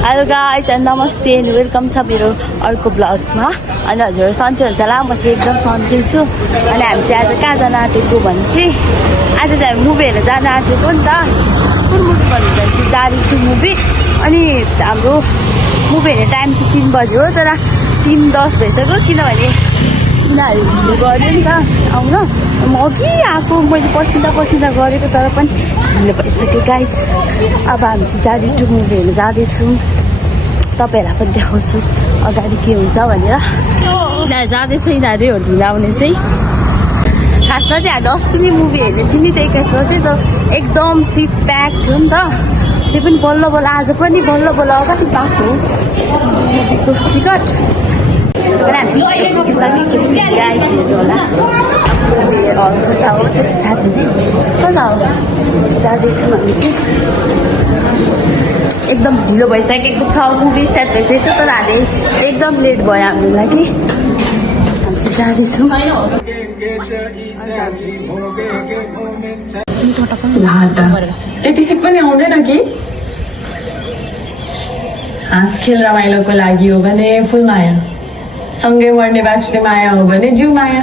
Hello guys and नमस्ते and welcome छ मेरो अर्को ब्लगमा। अनि हजुर सन्चै हुन्छ होला, म चाहिँ एकदम सन्चै छु। अनि हामी चाहिँ आज कहाँ जान आँटेको भने चाहिँ आज चाहिँ हामी मुभी हेर्न जान आँटेको नि त। कुन मुभी भन्नु चाहिँ जारी टु मुभी। अनि हाम्रो मुभी हेर्ने टाइम चाहिँ 3 बज्यो हो, तर 3:10 भइसक्यो किनभने यिनीहरू ढिलो गऱ्यो नि त आउन। म अघि आएको, मैले पर्खिँदा गरेको तर पनि ढिलो भइसक्यो गाइज। अब हामी चाहिँ जारी टु मुभी हेर्न जाँदैछौँ, तपाईँहरूलाई पनि देखाउँछु अगाडि के हुन्छ भनेर। यिनीहरू जाँदैछ, यिनीहरू ढिलो आउने चाहिँ। खासमा चाहिँ हामी अस्ति नै मुभी हेर्ने थियौँ नि त 21 बजे, त एकदम सिट प्याक थियो नि त। त्यो पनि बल्ल बल्ल आज पनि बल्ल बल्ल अगाडि पाएको मुभीको टिकट। जाँदैछौँ हामी चाहिँ। एकदम ढिलो भइसकेको छ, मुभी स्टार्ट भइसकेको छ, तर हामी एकदम लेट भयो हाम्रो लागि। हामी चाहिँ जाँदैछौँ। त्यति सिक पनि आउँदैन कि हाँस खेल रमाइलोको लागि हो भने फुल माया, सँगै मर्ने बाँच्ने माया हो भने जिउ माया।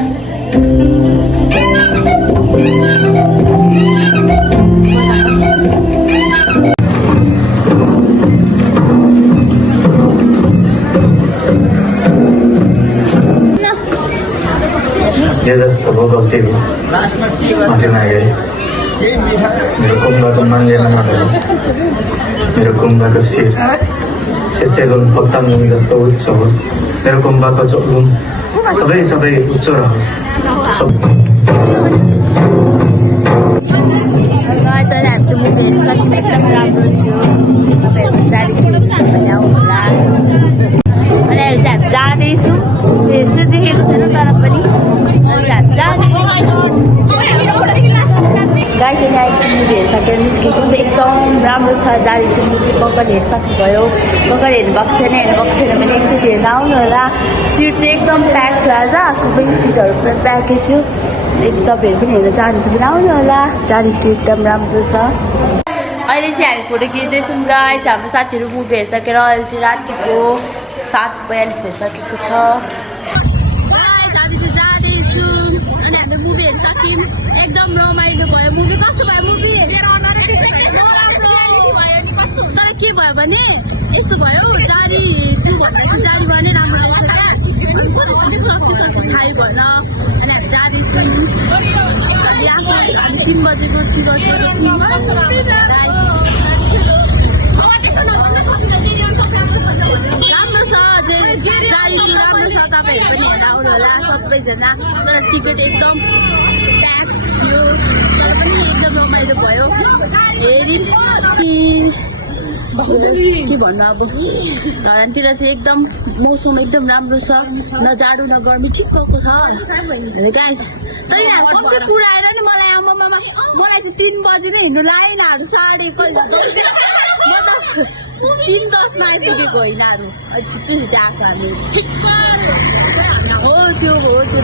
ये जस्तो भयो गल्ती हो, माथि मागे। मेरो कुम्बाको मन लिएर नहोस्, मेरो कुम्बाको शिर सेसेगुन पत्ता मुनि जस्तो उच्च होस्, मेरो कुम्बाको चोलुन सबै सबै उच्च रहोस्। मुभी हेरिसक्यौँ, एकदम राम्रो थियो। तपाईँहरू जारी पनि आउनुहोला। अनि अहिले चाहिँ हामी जाँदैछौँ, यसो देखेको छैन तर पनि गाई चाहिँ यहाँ एकदम मुभी हेरिसकेर निस्केको नि त एकदम राम्रो छ। जारी टु मुभी पकड हेरिसक्नुभयो, पकड हेर्नुभएको छैन भने एकचोटि हेर्न आउनु होला। सिट चाहिँ एकदम प्याक थियो आज, सबै सिटहरू पुरा प्याकै थियो। तपाईँहरू पनि हेर्न चाहनुहुन्छ भने आउनु होला। जारी टु एकदम राम्रो छ। अहिले चाहिँ हामी फोटो खिच्दैछौँ गाइज। हाम्रो साथीहरू मुभी हेरिसकेर अहिले चाहिँ रातिको 7:42 भइसकेको छ। अनि हामीले मुभी हेरिसक्यौँ, एकदम रमाइलो भयो। मुभी कस्तो भयो? मुभी हेरेर तर के भयो भने यस्तो भयो, जारी टु भन्दा चाहिँ जारीमा नै राम्रो लाग्छ क्या। सक्छु थाहै भएन। अनि हामी जाँदैछौँ। हामी 3 बजेको टिकट राम्रो छ, जारी टु राम्रो छ। तपाईँहरू पनि हेर्न आउनु होला सबैजना। तर टिकट एकदम प्याक थियो, तर पनि एकदम रमाइलो भयो। के भन्नु अब, घरतिर चाहिँ एकदम मौसम एकदम राम्रो छ, न जाडो न गर्मी ठिक्कको छ गाइस। तर यिनीहरू कति पुरा आएर नि मलाई मलाई चाहिँ 3 बजी नै हिँड्नु लाग्यो। यिनीहरू 10:30 3:10 आइपुगेको होइन, छिटो छिटो आएको हामी हो त्यो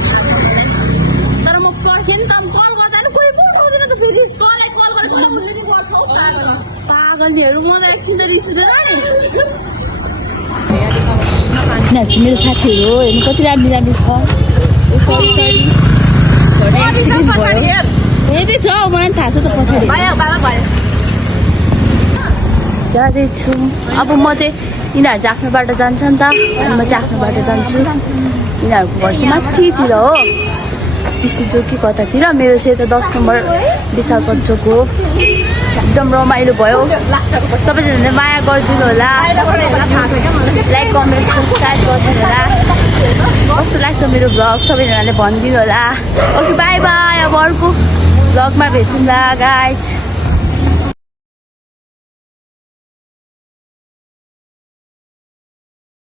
थाहा छ मलाई। तर म पर्खेँ नि त, कल गर्दा नि कोही बोल्दैन त, फेरि कल गरेर पागलहरू। म त एकछिन त रिस उठेन नि। मेरो साथीहरू हो, हेर्नु कति राम्रो राम्रो छ। हेर्दै छ, मलाई थाहा छ त पछाडि जाँदैछु। अब म चाहिँ यिनीहरू चाहिँ आफ्नो बाटो जान्छ नि त, अनि म चाहिँ आफ्नो बाटो जान्छु। यिनीहरूको घर चाहिँ माथितिर हो, पिछली चोक कि कतातिर। मेरो चाहिँ यता 10 नम्बर विशालपत चोक हो। एकदम रमाइलो भयो। सबैजनाले माया गरिदिनु होला, लाइक कमेन्ट सब्सक्राइब गरिदिनु होला। कस्तो लाग्छ मेरो भ्लग सबैजनाले भनिदिनु होला। Okay by by. अब अर्को भ्लगमा भेटौँला गाइज।